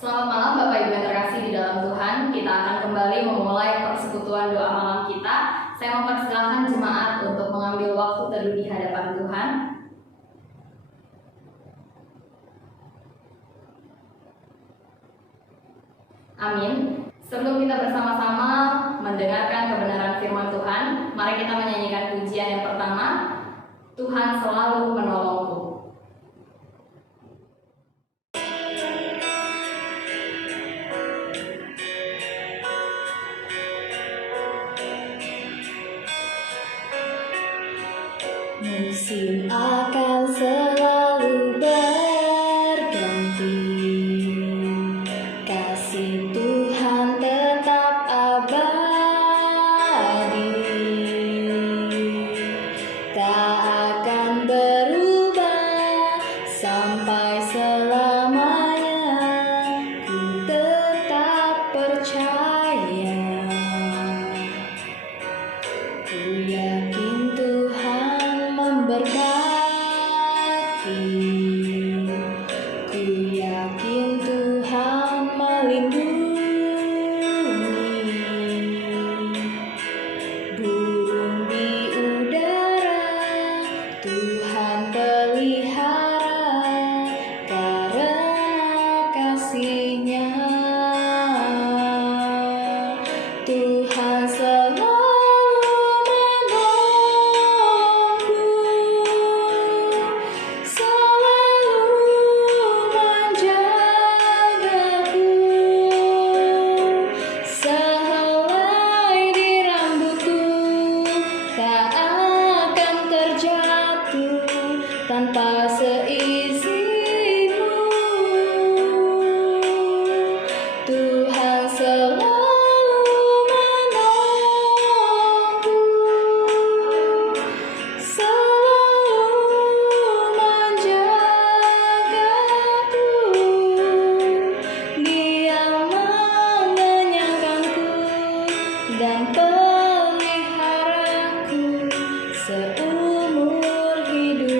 Selamat malam Bapak Ibu yang terkasih di dalam Tuhan. Kita akan kembali memulai persekutuan doa malam kita. Saya mempersilahkan jemaat untuk mengambil waktu teduh di hadapan Tuhan. Amin. Sebelum kita bersama-sama mendengarkan kebenaran firman Tuhan, mari kita menyanyikan pujian yang pertama, Tuhan selalu menolongku. Musim akan selalu berganti, kasih Tuhan tetap abadi, tak akan berubah sampai selamanya. Ku tetap percaya, ku yakin Tuhan memberkati, ku yakin Tuhan melindungi. Burung di udara Tuhan pelihara, karena kasih-Nya Tuhan selalu tanpa seizin-Mu. Tuhan selalu menolongku, selalu menjagaku. Dia mengenyangkanku dan peliharaku seumur hidupku.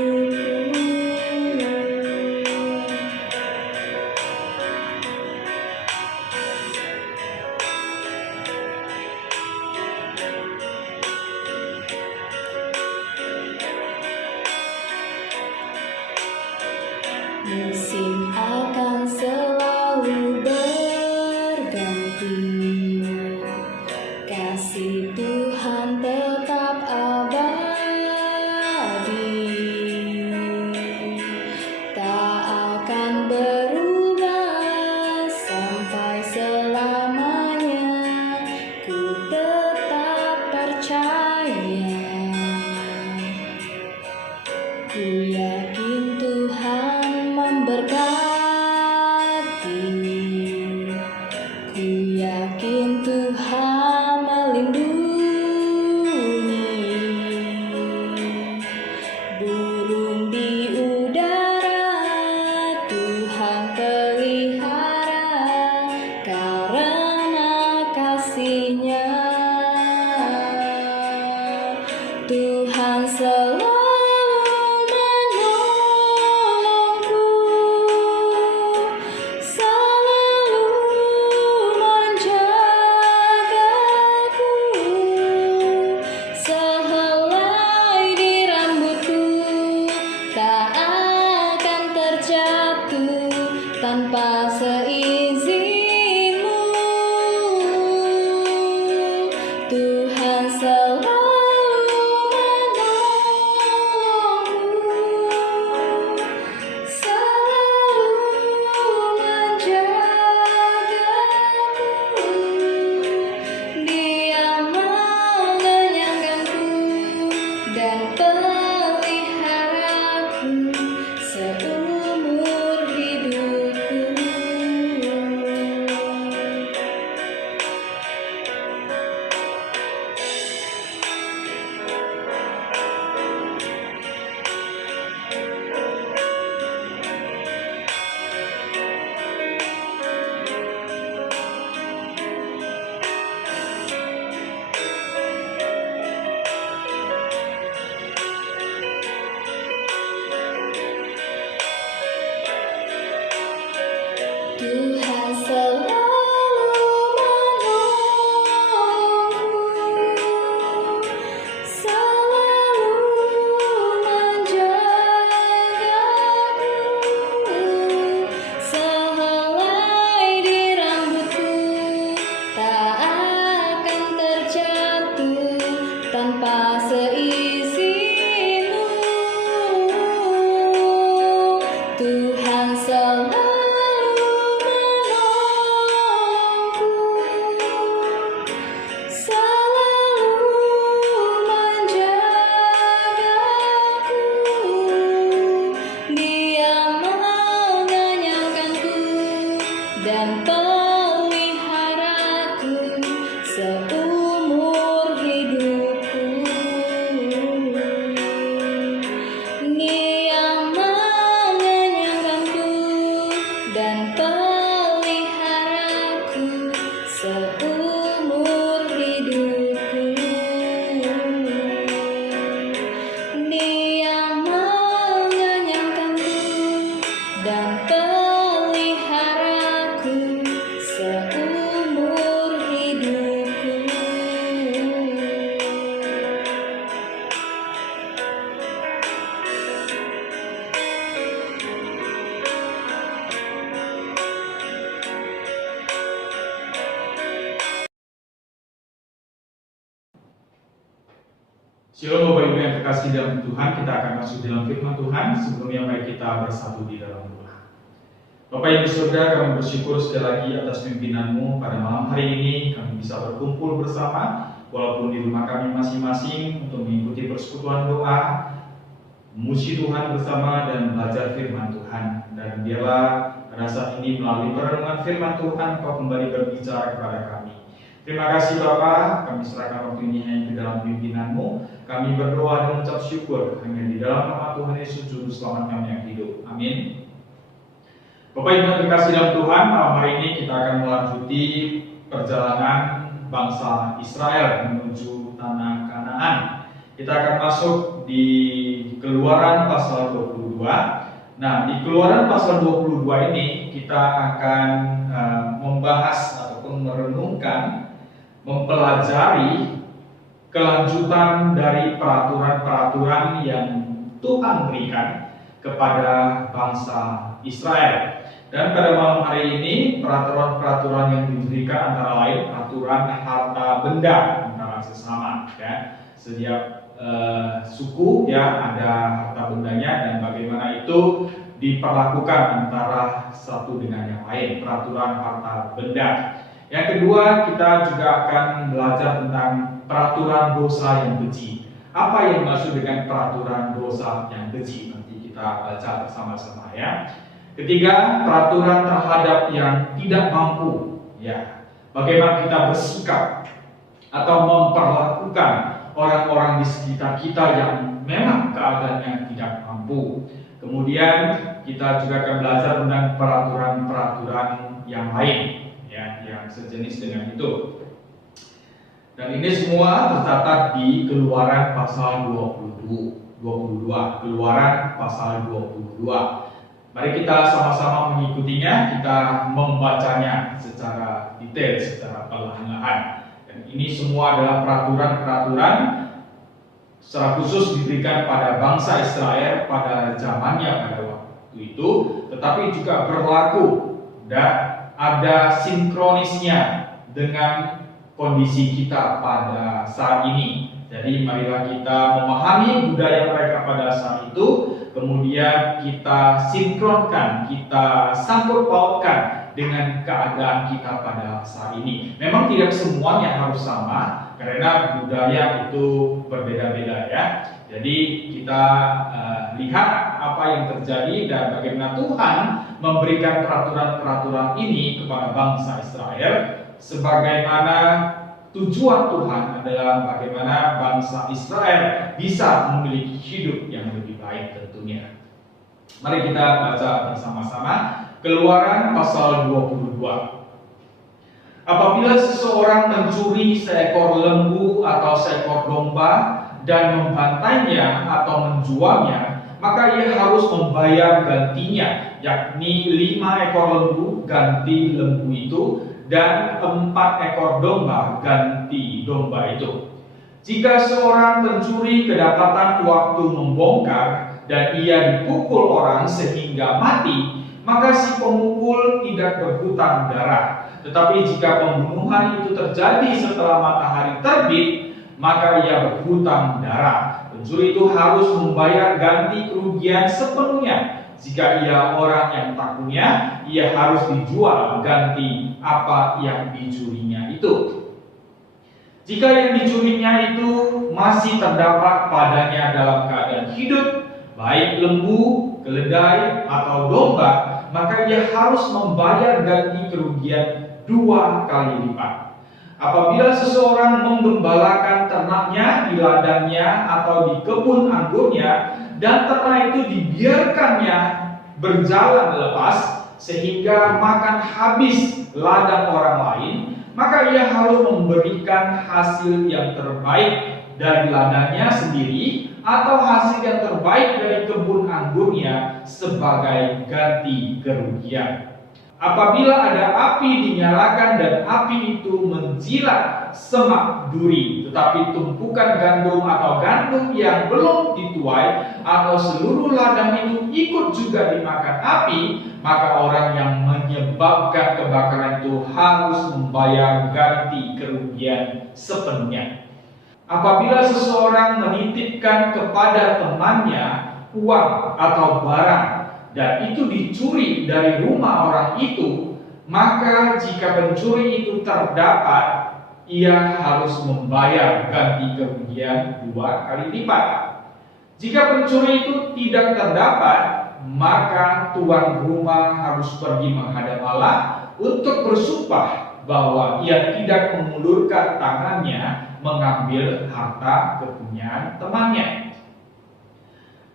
Musim akan selalu berganti, kasih Tuhan tetap abadi, tak akan berubah sampai selamanya. Ku tetap percaya, ku yakin Tuhan memberkati, ku yakin Tuhan melindungi. Burung di udara Tuhan pelihara, karena kasih-Nya Tuhan selalu menolongku, selalu menjagaku. Sehelai di rambutku tak akan terjatuh tanpa seizin-Mu. Tuhan selalu dan peliharaku seumur hidupku. dan peliharaku seumur hidupku. Dia mengenyangkanku dan peliharaku seumur hidupku. Dia mengenyangkanku dan peliharaku seumur hidupku. Shalom Bapak Ibu yang terkasih dalam Tuhan, kita akan masuk dalam firman Tuhan. Sebelumnya mari kita bersatu di dalam doa. Bapak Ibu Saudara, kami bersyukur sekali lagi atas pimpinan-Mu pada malam hari ini. Kami bisa berkumpul bersama, walaupun di rumah kami masing-masing, untuk mengikuti persekutuan doa, memuji Tuhan bersama dan belajar firman Tuhan. Dan biarlah pada saat ini melalui perenungan firman Tuhan, Kau kembali berbicara kepada kami. Terima kasih Bapa, kami serahkan waktu ini hanya ke dalam pimpinan-Mu. Kami berdoa dan mengucap syukur hanya di dalam nama Tuhan Yesus Juru Selamat kami yang hidup. Amin. Bapak Ibu yang terkasih dalam Tuhan, malam hari ini kita akan melanjuti perjalanan bangsa Israel menuju tanah Kanaan. Kita akan masuk di Keluaran pasal 22. Nah, di Keluaran pasal 22 ini kita akan membahas ataupun merenungkan, mempelajari kelanjutan dari peraturan-peraturan yang Tuhan berikan kepada bangsa Israel. Dan pada malam hari ini peraturan-peraturan yang diberikan antara lain aturan harta benda antara sesama, ya. Setiap suku ya ada harta bendanya dan bagaimana itu diperlakukan antara satu dengan yang lain, peraturan harta benda. Yang kedua, kita juga akan belajar tentang peraturan dosa yang keji. Apa yang dimaksud dengan peraturan dosa yang keji? Nanti kita baca bersama-sama ya. Ketiga, peraturan terhadap yang tidak mampu. Ya, bagaimana kita bersikap atau memperlakukan orang-orang di sekitar kita yang memang keadaannya tidak mampu. Kemudian kita juga akan belajar tentang peraturan-peraturan yang lain, ya, yang sejenis dengan itu. Dan ini semua tercatat di Keluaran pasal 22. Keluaran pasal 22. Mari kita sama-sama mengikutinya, kita membacanya secara detail, secara perlahan-lahan. Dan ini semua adalah peraturan-peraturan secara khusus diberikan pada bangsa Israel pada zamannya pada waktu itu, tetapi juga berlaku dan ada sinkronisnya dengan kondisi kita pada saat ini. Jadi marilah kita memahami budaya mereka pada saat itu, kemudian kita sinkronkan, kita sangkut pautkan dengan keadaan kita pada saat ini. Memang tidak semuanya harus sama, karena budaya itu berbeda-beda ya. Jadi kita lihat apa yang terjadi dan bagaimana Tuhan memberikan peraturan-peraturan ini kepada bangsa Israel, sebagaimana tujuan Tuhan adalah bagaimana bangsa Israel bisa memiliki hidup yang lebih baik tentunya. Mari kita baca bersama-sama Keluaran pasal 22. Apabila seseorang mencuri seekor lembu atau seekor domba dan membantainya atau menjualnya, maka ia harus membayar gantinya, yakni 5 ekor lembu ganti lembu itu, dan 4 ekor domba ganti domba itu. Jika seorang pencuri kedapatan waktu membongkar dan ia dipukul orang sehingga mati, maka si pemukul tidak berhutang darah. Tetapi jika pembunuhan itu terjadi setelah matahari terbit, maka ia berhutang darah. Pencuri itu harus membayar ganti kerugian sepenuhnya. Jika ia orang yang tak punya, ia harus dijual ganti apa yang dicurinya itu. Jika yang dicurinya itu masih terdapat padanya dalam keadaan hidup, baik lembu, keledai, atau domba, maka ia harus membayar ganti kerugian 2 kali lipat. Apabila seseorang menggembalakan ternaknya di ladangnya atau di kebun anggurnya, dan ternak itu dibiarkannya berjalan lepas sehingga makan habis ladang orang lain, maka ia harus memberikan hasil yang terbaik dari ladangnya sendiri atau hasil yang terbaik dari kebun anggurnya sebagai ganti kerugian. Apabila ada api dinyalakan dan api itu menjilat semak duri, tetapi tumpukan gandum atau gandum yang belum dituai atau seluruh ladang itu ikut juga dimakan api, maka orang yang menyebabkan kebakaran itu harus membayar ganti kerugian sepenuhnya. Apabila seseorang menitipkan kepada temannya uang atau barang dan itu dicuri dari rumah orang itu, maka jika pencuri itu terdapat, ia harus membayar ganti kerugian 2 kali lipat. Jika pencuri itu tidak terdapat, maka tuan rumah harus pergi menghadap Allah untuk bersumpah bahwa ia tidak mengulurkan tangannya mengambil harta kepunyaan temannya.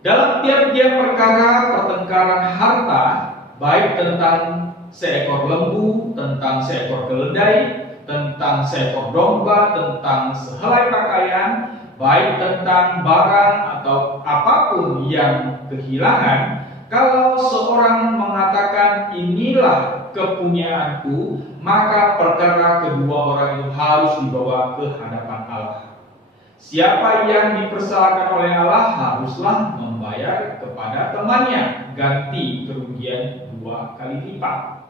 Dalam tiap-tiap perkara pertengkaran harta, baik tentang seekor lembu, tentang seekor keledai, tentang seekor domba, tentang sehelai pakaian, baik tentang barang atau apapun yang kehilangan, kalau seorang mengatakan inilah kepunyaanku, maka perkara kedua orang itu harus dibawa ke hadapan Allah. Siapa yang dipersalahkan oleh Allah haruslah membayar kepada temannya ganti kerugian 2 kali lipat.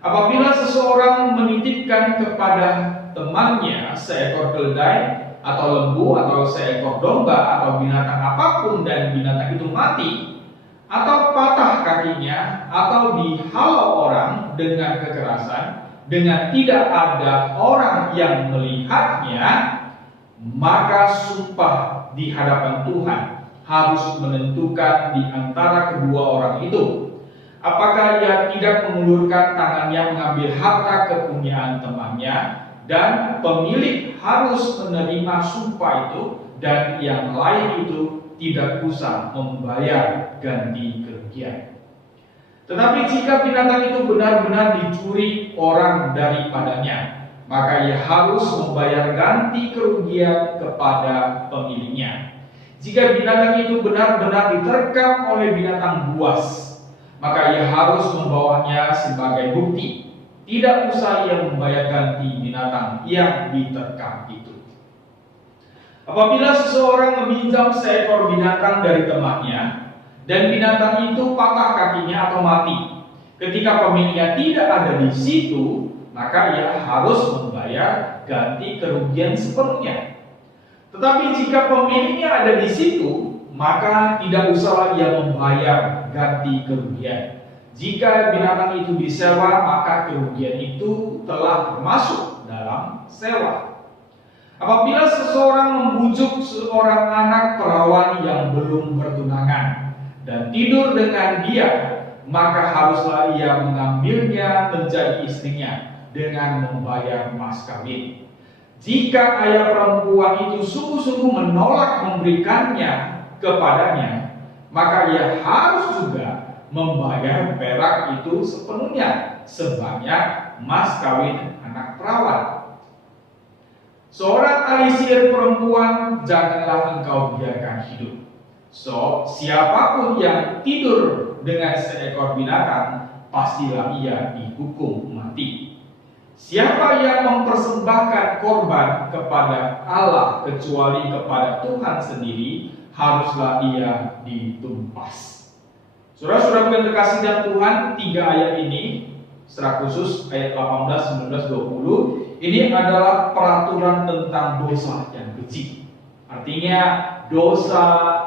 Apabila seseorang menitipkan kepada temannya seekor keledai atau lembu atau seekor domba atau binatang apapun dan binatang itu mati atau patah kakinya atau dihalau orang dengan kekerasan dengan tidak ada orang yang melihatnya, maka sumpah di hadapan Tuhan harus menentukan di antara kedua orang itu apakah ia tidak mengulurkan tangannya mengambil harta kepunyaan temannya, dan pemilik harus menerima sumpah itu dan yang lain itu tidak usah membayar ganti kerugian. Tetapi jika binatang itu benar-benar dicuri orang daripadanya, maka ia harus membayar ganti kerugian kepada pemiliknya. Jika binatang itu benar-benar diterkam oleh binatang buas, maka ia harus membawanya sebagai bukti. Tidak usah ia membayar ganti binatang yang diterkam itu. Apabila seseorang meminjam seekor binatang dari temannya, dan binatang itu patah kakinya atau mati, ketika pemiliknya tidak ada di situ, maka ia harus membayar ganti kerugian sepenuhnya. Tetapi jika pemiliknya ada di situ, maka tidak usahlah ia membayar ganti kerugian. Jika binatang itu disewa, maka kerugian itu telah termasuk dalam sewa. Apabila seseorang membujuk seorang anak perawan yang belum bertunangan dan tidur dengan dia, maka haruslah ia mengambilnya menjadi istrinya dengan membayar mas kawin. Jika ayah perempuan itu sungguh-sungguh menolak memberikannya kepadanya, maka ia harus juga membayar perak itu sepenuhnya sebanyak mas kawin anak perawan. Seorang alisir perempuan janganlah engkau biarkan hidup. Siapapun yang tidur dengan seekor binatang, pastilah ia dihukum mati. Siapa yang mempersembahkan korban kepada Allah kecuali kepada Tuhan sendiri, haruslah ia ditumpas. Saudara-saudara yang terkasih dalam Tuhan, 3 ayat ini secara khusus ayat 18, 19, 20 ini adalah peraturan tentang dosa yang keji. Artinya dosa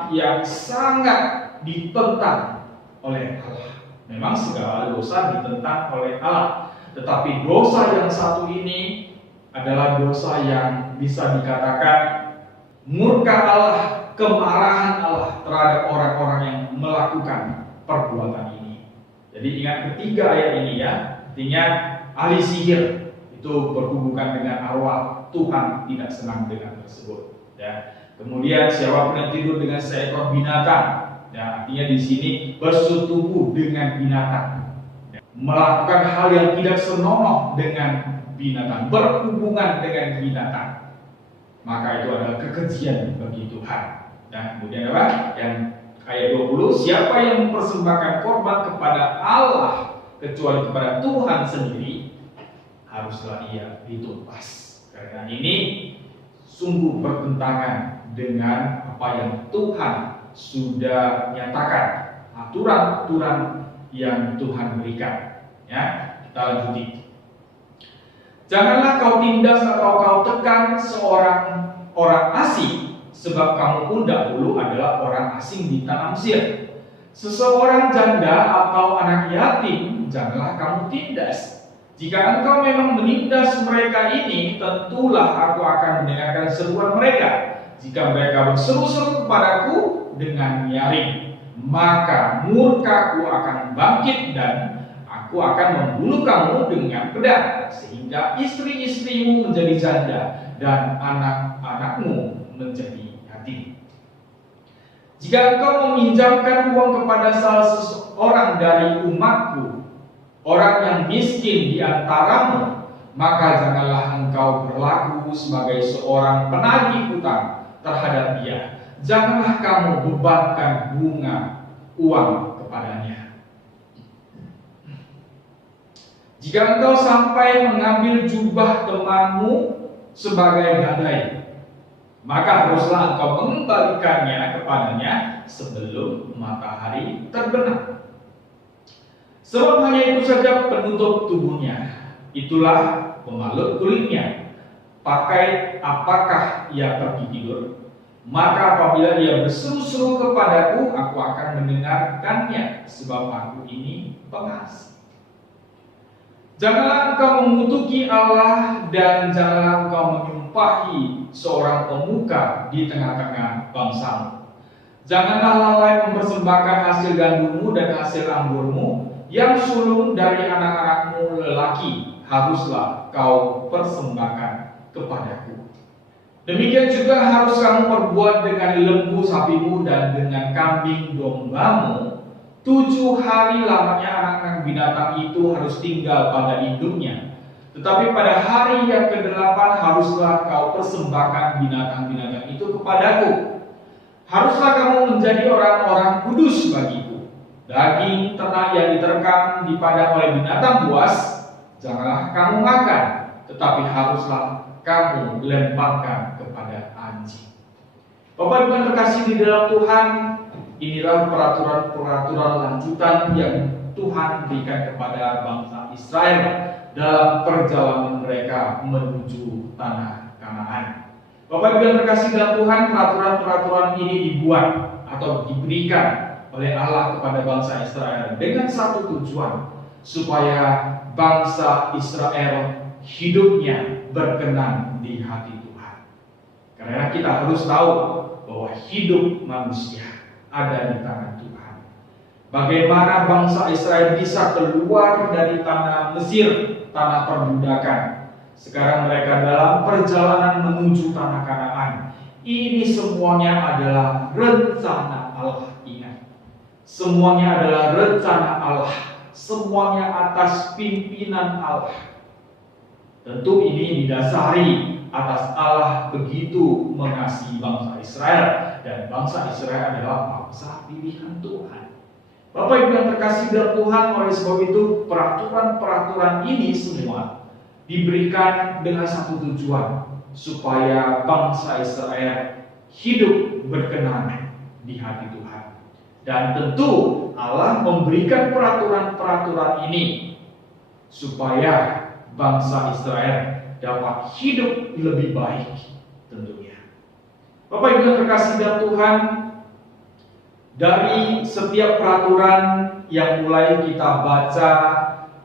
yang sangat ditentang oleh Allah. Memang segala dosa ditentang oleh Allah, tetapi dosa yang satu ini adalah dosa yang bisa dikatakan murka Allah, kemarahan Allah terhadap orang-orang yang melakukan perbuatan ini. Jadi ingat ketiga ayat ini ya, artinya ahli sihir itu berhubungan dengan arwah Tuhan tidak senang dengan tersebut. Ya. Kemudian siapapun yang tidur dengan seekor binatang, ya, artinya di sini bersetubuh dengan binatang, ya. Melakukan hal yang tidak senonoh dengan binatang, berhubungan dengan binatang, maka itu adalah kekejian bagi Tuhan. Dan kemudian apa? Yang ayat 20, siapa yang mempersembahkan korban kepada Allah kecuali kepada Tuhan sendiri, haruslah ia ditumpas. Karena ini sungguh bertentangan dengan apa yang Tuhan sudah nyatakan, aturan-aturan yang Tuhan berikan. Ya, kita lanjuti. Janganlah kau tindas atau kau tekan seorang orang asing, sebab kamu pun dahulu adalah orang asing di tanah Mesir. Seseorang janda atau anak yatim janganlah kamu tindas. Jika engkau memang menindas mereka ini, tentulah aku akan mendengarkan seruan mereka. Jika mereka berseru-seru kepadaku dengan nyaring, maka murkaku akan bangkit dan aku akan membunuh kamu dengan pedang, sehingga istri-istrimu menjadi janda dan anak-anakmu menjadi yatim. Jika engkau meminjamkan uang kepada salah seseorang dari umatku, orang yang miskin di antaramu, maka janganlah engkau berlaku sebagai seorang penagih hutang terhadap dia. Janganlah kamu bebankan bunga uang kepadanya. Jika engkau sampai mengambil jubah temanmu sebagai gadai, maka haruslah engkau mengembalikannya kepadanya sebelum matahari terbenam. Sebab hanya itu saja penutup tubuhnya, itulah pembalut kulitnya. Pakai apakah ia pergi tidur? Maka apabila ia berseru-seru kepadaku, aku akan mendengarkannya, sebab aku ini pengasih. Janganlah engkau mengutuki Allah dan janganlah engkau menyumpahi seorang pemuka di tengah-tengah bangsamu. Janganlah lalai mempersembahkan hasil gandummu dan hasil anggurmu yang sulung dari anak-anakmu lelaki, haruslah kau persembahkan kepadaku. Demikian juga harus kamu perbuat dengan lembu sapimu dan dengan kambing dombamu. 7 hari lamanya anak-anak binatang itu harus tinggal pada induknya. Tetapi pada hari yang ke-8 haruslah kau persembahkan binatang-binatang itu kepadaku. Haruslah kamu menjadi orang-orang kudus bagiku. Daging ternak yang diterkam di padang oleh binatang buas, janganlah kamu makan, tetapi haruslah kamu lemparkan kepada anjing. Bapak Ibu yang terkasih di dalam Tuhan, inilah peraturan-peraturan lanjutan yang Tuhan berikan kepada bangsa Israel dalam perjalanan mereka menuju tanah Kanaan. Bapak Ibu yang terkasih dalam Tuhan, peraturan-peraturan ini dibuat atau diberikan oleh Allah kepada bangsa Israel dengan satu tujuan, supaya bangsa Israel hidupnya berkenan di hati Tuhan. Karena kita harus tahu bahwa hidup manusia ada di tangan Tuhan. Bagaimana bangsa Israel bisa keluar dari tanah Mesir, tanah perbudakan. Sekarang mereka dalam perjalanan menuju tanah Kanaan. Ini semuanya adalah rencana Allah. Ingat, semuanya adalah rencana Allah. Semuanya atas pimpinan Allah. Tentu ini didasari atas Allah begitu mengasihi bangsa Israel, dan bangsa Israel adalah bangsa pilihan Tuhan. Bapak Ibu yang terkasih dalam Tuhan, oleh sebab itu peraturan-peraturan ini semua diberikan dengan satu tujuan, supaya bangsa Israel hidup berkenan di hati Tuhan. Dan tentu Allah memberikan peraturan-peraturan ini supaya bangsa Israel dapat hidup lebih baik tentunya. Bapak Ibu yang terkasih dalam Tuhan, dari setiap peraturan yang mulai kita baca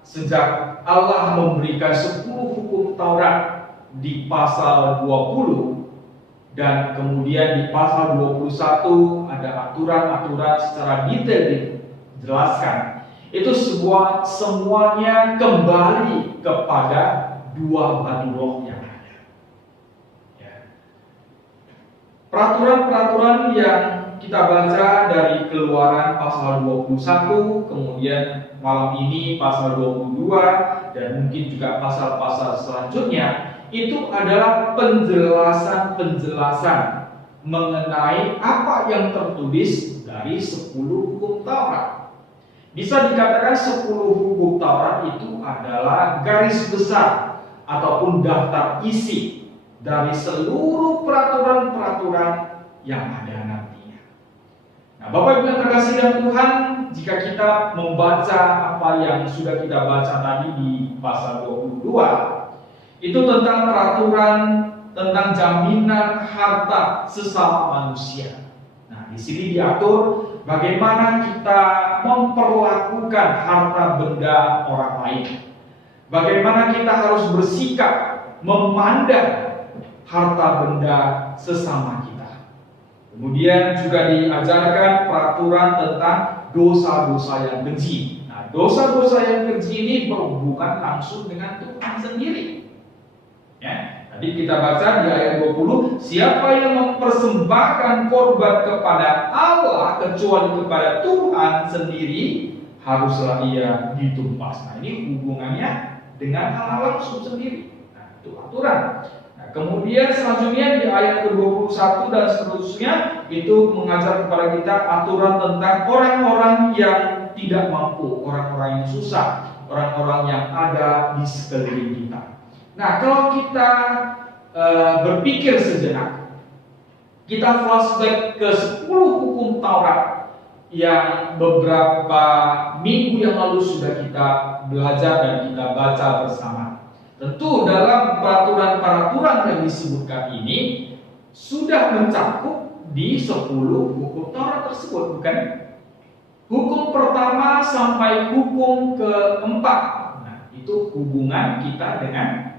sejak Allah memberikan 10 hukum Taurat di pasal 20, dan kemudian di pasal 21 ada aturan-aturan secara detail dijelaskan. itu semuanya kembali kepada dua batu roh yang ada. Ya. Peraturan-peraturan yang kita baca dari Keluaran pasal 21, kemudian malam ini pasal 22, dan mungkin juga pasal-pasal selanjutnya, itu adalah penjelasan-penjelasan mengenai apa yang tertulis dari 10 hukum Taurat. Bisa dikatakan 10 hukum Taurat itu adalah garis besar ataupun daftar isi dari seluruh peraturan-peraturan yang ada nantinya. Nah, Bapak Ibu yang terkasih dalam Tuhan, jika kita membaca apa yang sudah kita baca tadi di pasal 22, itu tentang peraturan tentang jaminan harta sesama manusia. Nah, di sini diatur bagaimana kita memperlakukan harta benda orang lain. Bagaimana kita harus bersikap memandang harta benda sesama kita. Kemudian juga diajarkan peraturan tentang dosa-dosa yang keji. Nah, dosa-dosa yang keji ini berhubungan langsung dengan Tuhan sendiri. Ya, tadi kita baca di ayat 20, siapa yang mempersembahkan korban kepada Allah kecuali kepada Tuhan sendiri, haruslah ia ditumpas. Nah, ini hubungannya dengan Allah langsung sendiri. Nah, itu aturan. Nah, kemudian selanjutnya di ayat ke-21 dan seterusnya itu mengajar kepada kita aturan tentang orang-orang yang tidak mampu, orang-orang yang susah, orang-orang yang ada di sekeliling kita. Nah, kalau kita berpikir sejenak, kita flashback ke 10 hukum Taurat yang beberapa minggu yang lalu sudah kita belajar dan kita baca bersama. Tentu dalam peraturan-peraturan yang disebutkan ini sudah mencakup di 10 hukum Taurat tersebut, bukan? Hukum pertama sampai hukum keempat, nah, itu hubungan kita dengan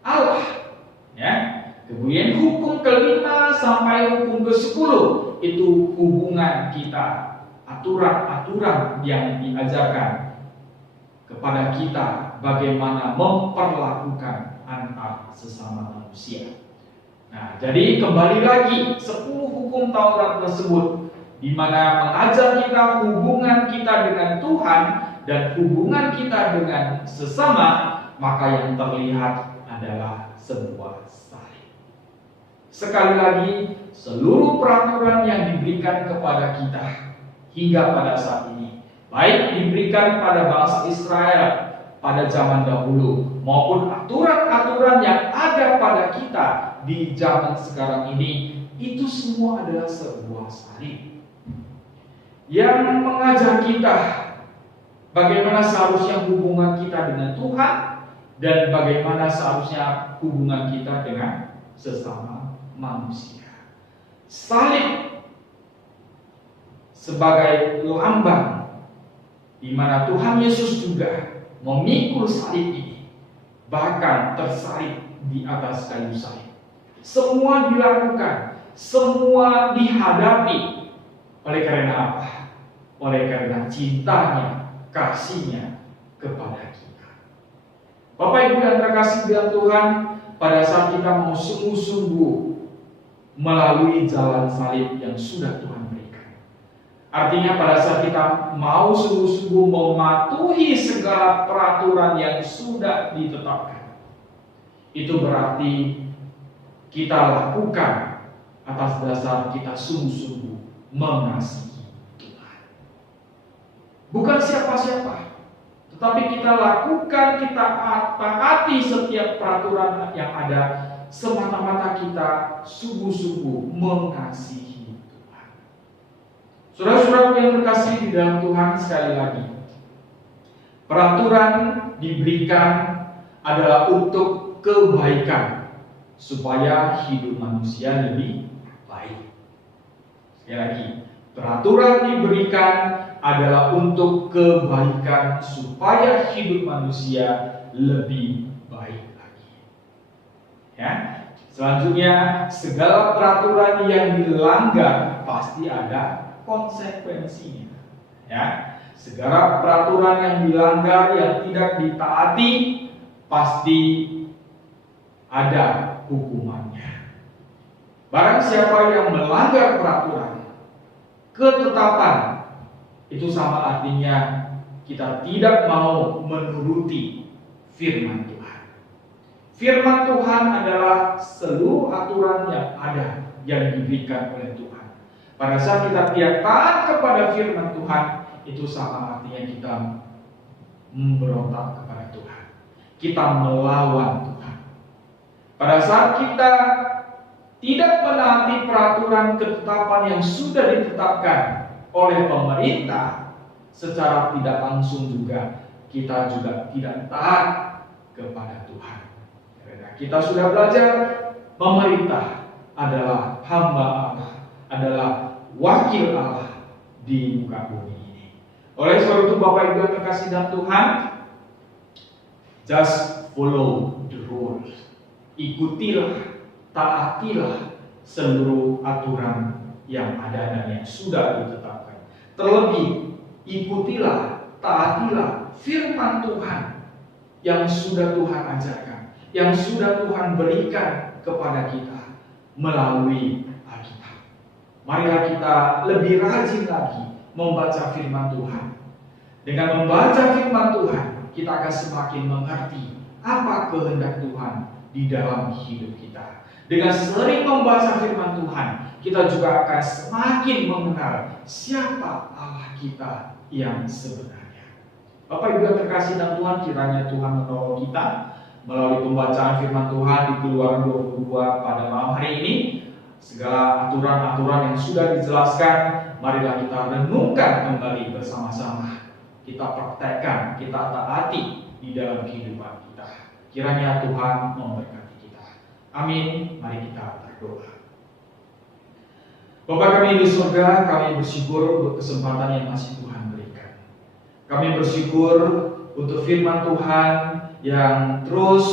Allah, ya. Kemudian hukum kelima sampai hukum ke-10 itu hubungan kita, aturan-aturan yang diajarkan kepada kita bagaimana memperlakukan antar sesama manusia. Nah, jadi kembali lagi 10 hukum Taurat tersebut di mana mengajar kita hubungan kita dengan Tuhan dan hubungan kita dengan sesama, maka yang terlihat adalah sebuah salib. Sekali lagi, seluruh peraturan yang diberikan kepada kita hingga pada saat ini, baik diberikan pada bangsa Israel pada zaman dahulu maupun aturan-aturan yang ada pada kita di zaman sekarang ini, itu semua adalah sebuah salib yang mengajar kita bagaimana seharusnya hubungan kita dengan Tuhan dan bagaimana seharusnya hubungan kita dengan sesama manusia. Salib sebagai lambang di mana Tuhan Yesus juga memikul salib ini, bahkan tersalib di atas kayu salib. Semua dilakukan, semua dihadapi oleh karena apa? Oleh karena cintanya, kasihnya kepada kita. Bapak Ibu yang terkasih dalam Tuhan, pada saat kita mau sungguh-sungguh melalui jalan salib yang sudah Tuhan berikan, artinya pada saat kita mau sungguh-sungguh mematuhi segala peraturan yang sudah ditetapkan, itu berarti kita lakukan atas dasar kita sungguh-sungguh mengasihi Tuhan, bukan siapa-siapa. Tetapi kita lakukan, kita taati setiap peraturan yang ada semata-mata kita sungguh-sungguh mengasihi Tuhan. Saudara-saudara yang terkasih di dalam Tuhan, sekali lagi, peraturan diberikan adalah untuk kebaikan supaya hidup manusia lebih baik. Sekali lagi, peraturan diberikan adalah untuk kebaikan supaya hidup manusia lebih baik lagi. Ya. Selanjutnya, segala peraturan yang dilanggar pasti ada konsekuensinya. Ya. Segala peraturan yang dilanggar, yang tidak ditaati, pasti ada hukumannya. Barang siapa yang melanggar peraturan, ketetapan, itu sama artinya kita tidak mau menuruti firman Tuhan. Firman Tuhan adalah seluruh aturan yang ada yang diberikan oleh Tuhan. Pada saat kita tidak taat kepada firman Tuhan, itu sama artinya kita memberontak kepada Tuhan. Kita melawan Tuhan. Pada saat kita tidak menaati peraturan ketetapan yang sudah ditetapkan oleh pemerintah, secara tidak langsung juga kita juga tidak taat kepada Tuhan. Karena kita sudah belajar, pemerintah adalah hamba Allah, adalah wakil Allah di muka bumi ini. Oleh sebab itu Bapak Ibu yang terkasih dalam Tuhan, just follow the rules. Ikutilah, taatilah seluruh aturan yang ada dan yang sudah ditetapkan. Terlebih, ikutilah, taatilah firman Tuhan yang sudah Tuhan ajarkan, yang sudah Tuhan berikan kepada kita melalui Alkitab. Marilah kita lebih rajin lagi membaca firman Tuhan. Dengan membaca firman Tuhan, kita akan semakin mengerti apa kehendak Tuhan di dalam hidup kita. Dengan sering membaca firman Tuhan, kita juga akan semakin mengenal siapa Allah kita yang sebenarnya. Bapak Ibu yang terkasih dalam Tuhan, kiranya Tuhan menolong kita melalui pembacaan firman Tuhan di Keluaran 22 pada malam hari ini. Segala aturan-aturan yang sudah dijelaskan, marilah kita renungkan kembali bersama-sama. Kita praktekkan, kita taati di dalam kehidupan kita. Kiranya Tuhan memberkati kita. Amin. Mari kita berdoa. Bapa kami di surga, kami bersyukur untuk kesempatan yang masih Tuhan berikan. Kami bersyukur untuk firman Tuhan yang terus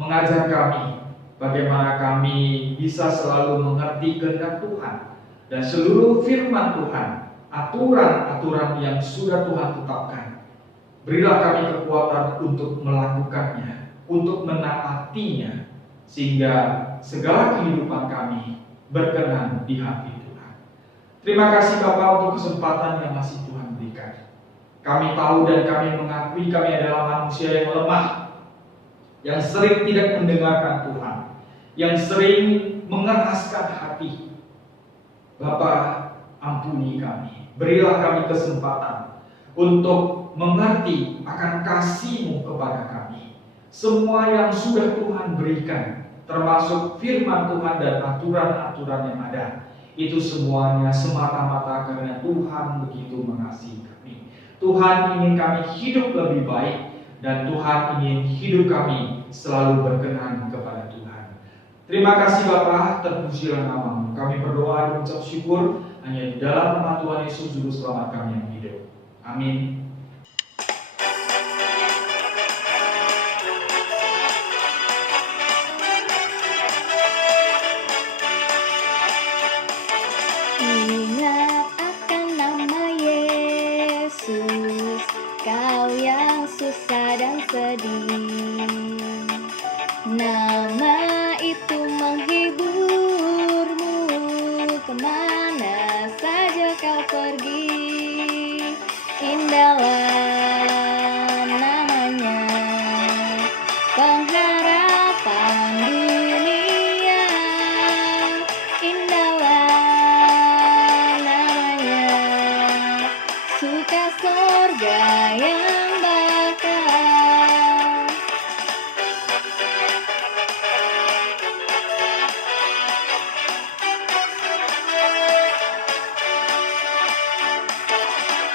mengajar kami bagaimana kami bisa selalu mengerti kehendak Tuhan dan seluruh firman Tuhan, aturan-aturan yang sudah Tuhan tetapkan. Berilah kami kekuatan untuk melakukannya, untuk menaatinya, sehingga segala kehidupan kami berkenan di hati Tuhan. Terima kasih Bapa untuk kesempatan yang masih Tuhan berikan. Kami tahu dan kami mengakui kami adalah manusia yang lemah, yang sering tidak mendengarkan Tuhan, yang sering mengeraskan hati. Bapa, ampuni kami, berilah kami kesempatan untuk mengerti akan kasih-Mu kepada kami. Semua yang sudah Tuhan berikan, termasuk firman Tuhan dan aturan-aturan yang ada, itu semuanya semata-mata karena Tuhan begitu mengasihi kami. Tuhan ingin kami hidup lebih baik, dan Tuhan ingin hidup kami selalu berkenan kepada Tuhan. Terima kasih Bapa, terpujilah nama-Mu. Kami berdoa dan mengucap syukur hanya di dalam nama Tuhan Yesus Juru Selamat kami yang hidup. Amin. Ingat akan nama Yesus, kau yang susah dan sedih. Nama itu menghiburmu kemana saja kau pergi. Indahlah namanya, pengharapan dunia. Indahlah namanya, suka sorga yang bakal.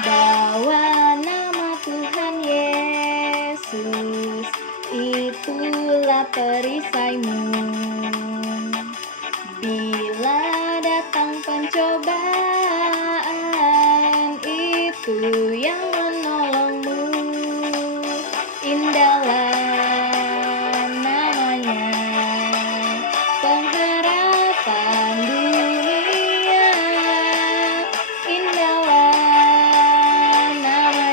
Bawa nama Tuhan Yesus, itulah perisaimu. Bila datang pencobaan, itu yang menolongmu. Indahlah namanya, pengharapan dunia. Indahlah namanya,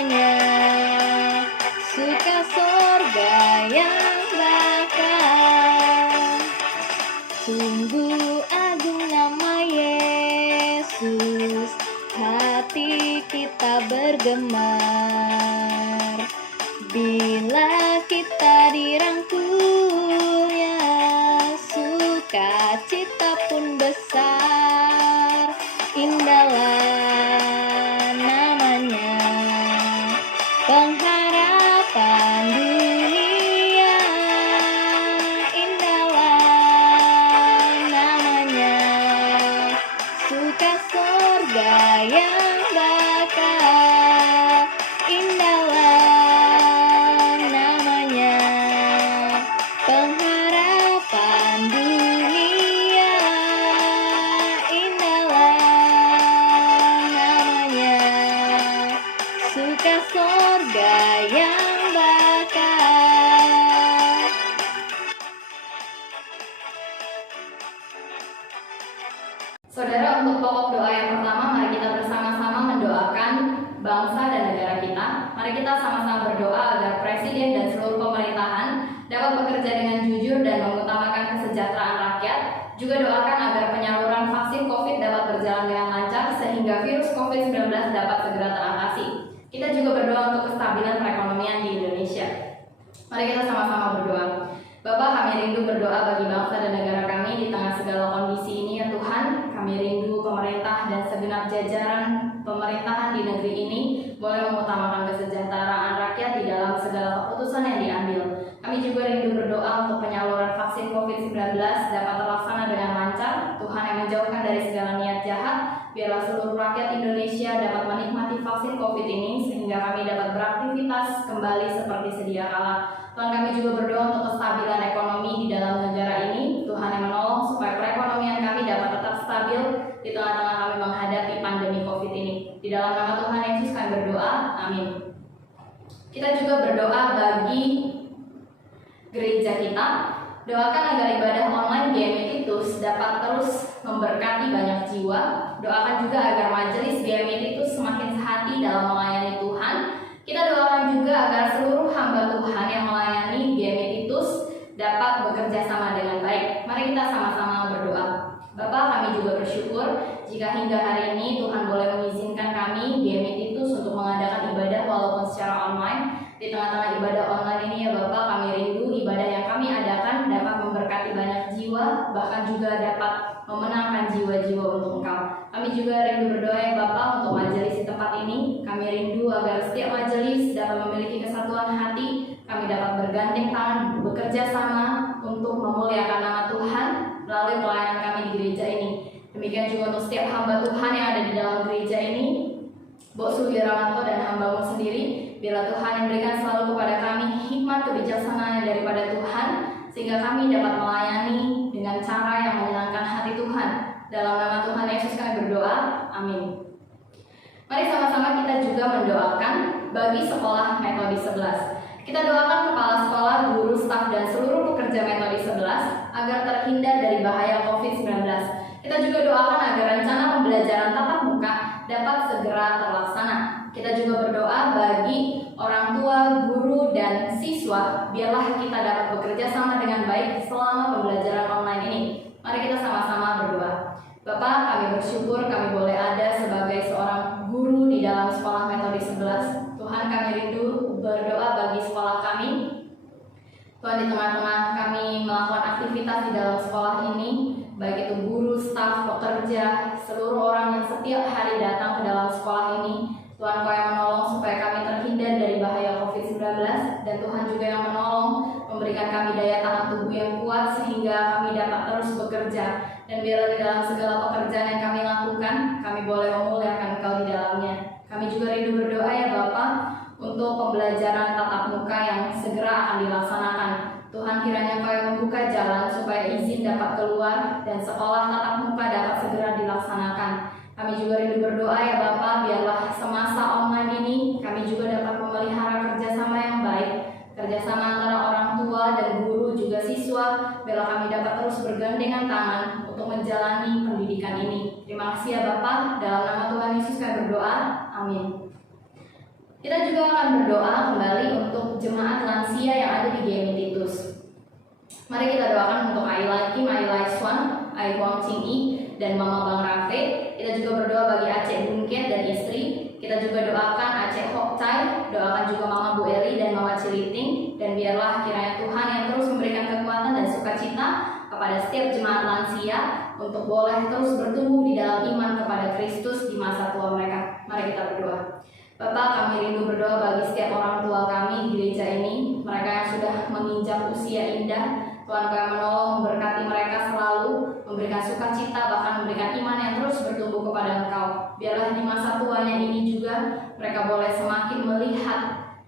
dapat bekerja dengan jujur dan mengutamakan kesejahteraan rakyat. Juga doakan agar penyaluran vaksin COVID dapat berjalan dengan lancar sehingga virus COVID-19 dapat segera teratasi. Kita juga berdoa untuk kestabilan perekonomian di Indonesia. Mari kita sama-sama berdoa. Bapak, kami rindu berdoa bagi bangsa dan negara kami di tengah segala kondisi ini ya Tuhan. Kami rindu pemerintah dan segenap jajaran pemerintahan di negeri ini boleh mengutamakan kesejahteraan rakyat di dalam segala keputusan yang diambil. Kami juga rindu berdoa untuk penyaluran vaksin COVID-19 dapat terlaksana dengan lancar. Tuhan yang menjauhkan dari segala niat jahat, biarlah seluruh rakyat Indonesia dapat menikmati vaksin COVID ini sehingga kami dapat beraktivitas kembali seperti sedia kala. Tuhan, kami juga berdoa untuk kestabilan ekonomi di dalam negara ini. Tuhan yang menolong supaya perekonomian kami dapat tetap stabil di tengah-tengah kami menghadapi pandemi COVID ini. Di dalam nama Tuhan Yesus kami berdoa, amin. Kita juga berdoa bagi gereja kita. Doakan agar ibadah online GMI Titus dapat terus memberkati banyak jiwa. Doakan juga agar majelis GMI Titus semakin sehati dalam melayani Tuhan. Kita doakan juga agar seluruh hamba Tuhan yang melayani GMI Titus dapat bekerja sama dengan baik. Mari kita sama-sama berdoa. Bapak, kami juga bersyukur jika hingga hari ini Tuhan boleh mengizinkan kami GMI Titus untuk mengadakan ibadah walaupun secara online. Di tengah-tengah ibadah online ini ya Bapak, kami rindu ibadah yang kami adakan dapat memberkati banyak jiwa, bahkan juga dapat memenangkan jiwa-jiwa untuk Engkau. Kami juga rindu berdoa ya Bapak untuk majelis di tempat ini. Kami rindu agar setiap majelis dapat memiliki kesatuan hati. Kami dapat bergandeng tangan, bekerja sama untuk memuliakan nama Tuhan melalui pelayanan kami di gereja ini. Demikian juga untuk setiap hamba Tuhan yang ada di dalam gereja ini, Bok Sugiramanto dan hamba-Mu sendiri. Biarlah Tuhan yang berikan selalu kepada kami hikmat kebijaksanaan daripada Tuhan, sehingga kami dapat melayani dengan cara yang menyenangkan hati Tuhan. Dalam nama Tuhan Yesus kami berdoa, amin. Mari sama-sama kita juga mendoakan bagi sekolah Metode 11. Kita doakan kepala sekolah, guru, staf, dan seluruh pekerja Metode 11 agar terhindar dari bahaya COVID-19. Kita juga doakan agar rencana pembelajaran tatap muka dapat segera terlaksana. Kita juga berdoa bagi orang tua, guru, dan siswa, biarlah kita dapat bekerja sama dengan baik selama pembelajaran online ini. Mari kita sama-sama berdoa. Bapak, kami bersyukur kami boleh ada sebagai seorang guru di dalam sekolah Metode 11. Tuhan, kami rindu berdoa bagi sekolah kami. Tuhan, di tengah-tengah kami melakukan aktivitas di dalam sekolah ini, baik itu guru, staf, pekerja, seluruh orang yang setiap hari datang ke dalam sekolah ini, Tuhan Kau yang menolong supaya kami terhindar dari bahaya COVID-19, dan Tuhan juga yang menolong memberikan kami daya tahan tubuh yang kuat sehingga kami dapat terus bekerja. Dan biarlah di dalam segala pekerjaan yang kami lakukan, kami boleh memuliakan Engkau di dalamnya. Kami juga rindu berdoa ya Bapak untuk pembelajaran tatap muka yang segera akan dilaksanakan. Tuhan, kiranya Kau yang membuka jalan supaya izin dapat keluar dan sekolah tatap muka dapat segera dilaksanakan. Kami juga rindu berdoa ya Bapak, biarlah semasa online ini kami juga dapat memelihara kerjasama yang baik, kerjasama antara orang tua dan guru juga siswa, biarlah kami dapat terus bergandengan tangan untuk menjalani pendidikan ini. Terima kasih ya Bapak, dalam nama Tuhan Yesus kami berdoa, amin. Kita juga akan berdoa kembali untuk jemaat lansia yang ada di GMI Titus. Mari kita doakan untuk Aila Kim, Aila Swan, Ai Huang Ching I, dan Mama Bang Rafe. Kita juga berdoa bagi Aceh Bungket dan istri. Kita juga doakan Aceh Hok Chai, doakan juga Mama Bu Eli dan Mama Ciliting. Dan biarlah kiranya Tuhan yang terus memberikan kekuatan dan sukacita kepada setiap jemaat lansia untuk boleh terus bertumbuh di dalam iman kepada Kristus di masa tua mereka. Mari kita berdoa. Bapak, kami rindu berdoa bagi setiap orang tua kami di gereja ini, mereka yang sudah menginjak usia indah. Tuhan Kau yang menolong, memberkati mereka selalu, memberikan sukacita, bahkan memberikan iman yang terus bertumbuh kepada Engkau. Biarlah di masa tuanya ini juga mereka boleh semakin melihat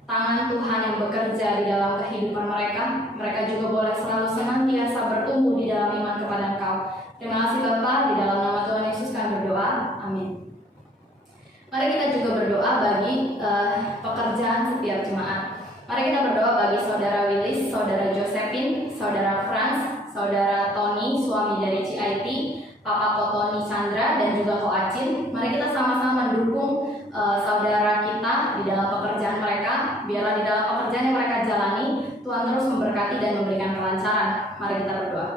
tangan Tuhan yang bekerja di dalam kehidupan mereka. Mereka juga boleh selalu senantiasa bertumbuh di dalam iman kepada Engkau. Terima kasih Bapak, di dalam nama Tuhan Yesus kami berdoa, amin. Mari kita juga berdoa bagi pekerjaan setiap jemaat. Mari kita berdoa bagi Saudara Willis, Saudara Josephine, Saudara Franz, Saudara Tony, suami dari CIT, Papa Kotoni Sandra, dan juga Ko Acin. Mari kita sama-sama mendukung saudara kita di dalam pekerjaan mereka. Biarlah di dalam pekerjaan yang mereka jalani, Tuhan terus memberkati memberkati dan memberikan kelancaran. Mari kita berdoa.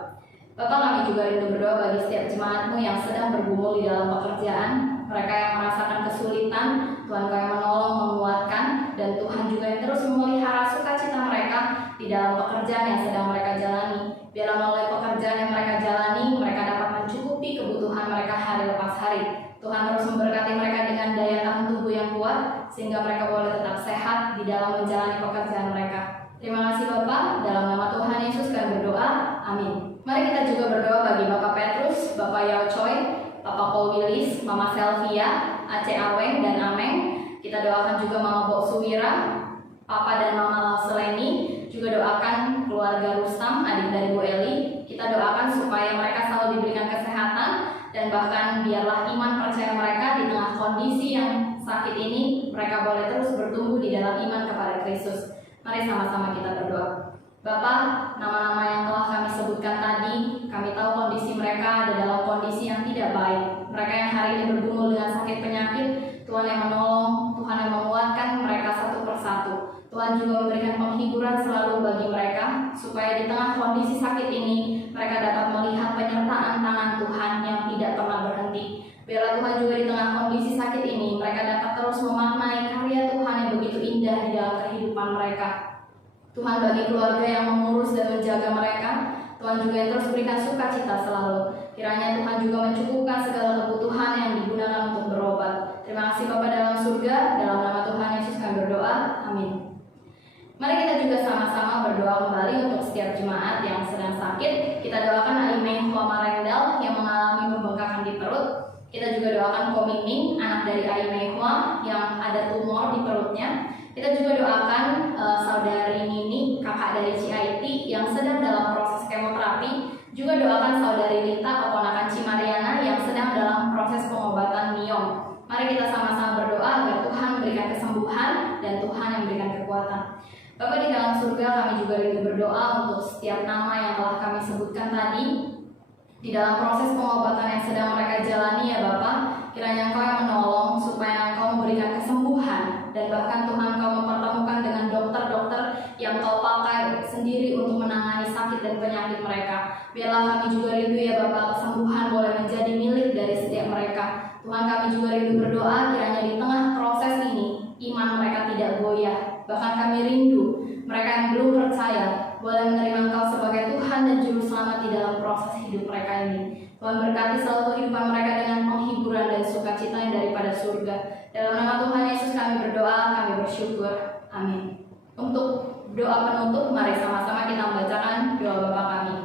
Bapa, kami juga rindu berdoa bagi setiap jemaat-Mu yang sedang bergumul di dalam pekerjaan, mereka yang merasakan kesulitan, Tuhan Kau yang menolong, menguatkan, dan Tuhan juga yang terus memelihara sukacita mereka di dalam pekerjaan yang sedang mereka jalani. Biarlah melalui pekerjaan yang mereka jalani, mereka dapat mencukupi kebutuhan mereka hari lepas hari. Tuhan terus memberkati mereka dengan daya tahan tubuh yang kuat, sehingga mereka boleh tetap sehat di dalam menjalani pekerjaan mereka. Terima kasih Bapak, dalam nama Tuhan Yesus kami berdoa, amin. Mari kita juga berdoa bagi Bapak Petrus, Bapak Yao Choi, Bapak Paul Willis, Mama Selvia, Aceh Aweng, dan Ameng. Kita doakan juga Mama Bok Suwira, Papa dan Mama Seleni. Juga doakan keluarga Rustam, adik dari Bu Eli. Kita doakan supaya mereka selalu diberikan kesehatan, dan bahkan biarlah iman percaya mereka di tengah kondisi yang sakit ini, mereka boleh terus bertumbuh di dalam iman kepada Kristus. Mari sama-sama kita berdoa. Bapa, nama-nama yang telah kami sebutkan tadi, kami tahu kondisi mereka ada dalam kondisi yang tidak baik. Mereka yang hari ini bergumul dengan sakit penyakit, Tuhan yang menolong, Tuhan yang menguatkan mereka satu persatu. Tuhan juga memberikan penghiburan selalu bagi mereka, supaya di tengah kondisi sakit ini, mereka dapat melihat penyertaan tangan Tuhan yang tidak pernah berhenti. Biarlah Tuhan juga di tengah kondisi sakit ini, mereka dapat terus memaknai karya Tuhan yang begitu indah di dalam kehidupan mereka. Tuhan bagi keluarga yang mengurus dan menjaga mereka, Tuhan juga yang terus berikan sukacita selalu. Kiranya Tuhan juga mencukupkan segala kebutuhan yang digunakan untuk berobat. Terima kasih Bapa dalam surga, dalam nama Tuhan Yesus kami berdoa, amin. Mari kita juga sama-sama berdoa kembali untuk setiap jemaat yang sedang sakit. Kita doakan Aimee Hua Marendal yang mengalami pembengkakan di perut. Kita juga doakan Ko Mingming, anak dari Aimee Hua yang ada tumor di perutnya. Kita juga doakan saudari Nini, kakak dari CIT yang sedang dalam proses kemoterapi. Juga doakan saudari Lita, keponakan Cimariana yang sedang dalam proses pengobatan miom. Mari kita sama-sama berdoa agar Tuhan memberikan kesembuhan dan Tuhan yang memberikan kekuatan. Bapa di dalam surga, kami juga rindu berdoa untuk setiap nama yang telah kami sebutkan tadi. Di dalam proses pengobatan yang sedang mereka jalani ya Bapak, kiranya Engkau yang menolong supaya Engkau memberikan kesembuhan, dan bahkan Tuhan Engkau mempertemukan dengan dokter-dokter yang Kau pakai sendiri untuk menangani sakit dan penyakit mereka. Biarlah kami juga rindu ya Bapak, kesembuhan boleh menjadi milik dari setiap mereka. Tuhan, kami juga rindu berdoa kiranya di tengah proses ini iman mereka tidak goyah. Bahkan kami rindu mereka yang belum percaya boleh menerima Engkau sebagai Tuhan dan Juru Selamat di dalam proses hidup mereka ini. Tuhan berkati selalu kehidupan mereka dengan penghiburan dan sukacita yang daripada surga. Dalam nama Tuhan Yesus kami berdoa, kami bersyukur. Amin. Untuk doa penutup, mari sama-sama kita membacakan doa Bapa kami.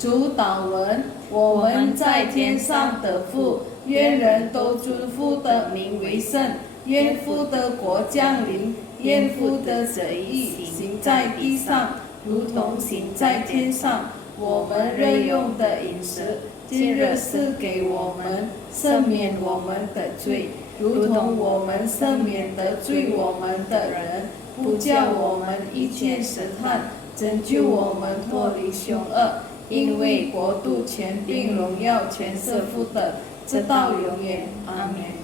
主祷文，我们在天上的父，愿人都尊父的名为圣，愿父的国降临，愿父的旨意行在地上，如同行在天上。我们日用的饮食，今日赐给我们，赦免我们的罪，如同我们赦免得罪我们的人，不叫我们遇见试探，拯救我们脱离凶恶。因为国度、权柄、荣耀全是父的，直到永远。阿门。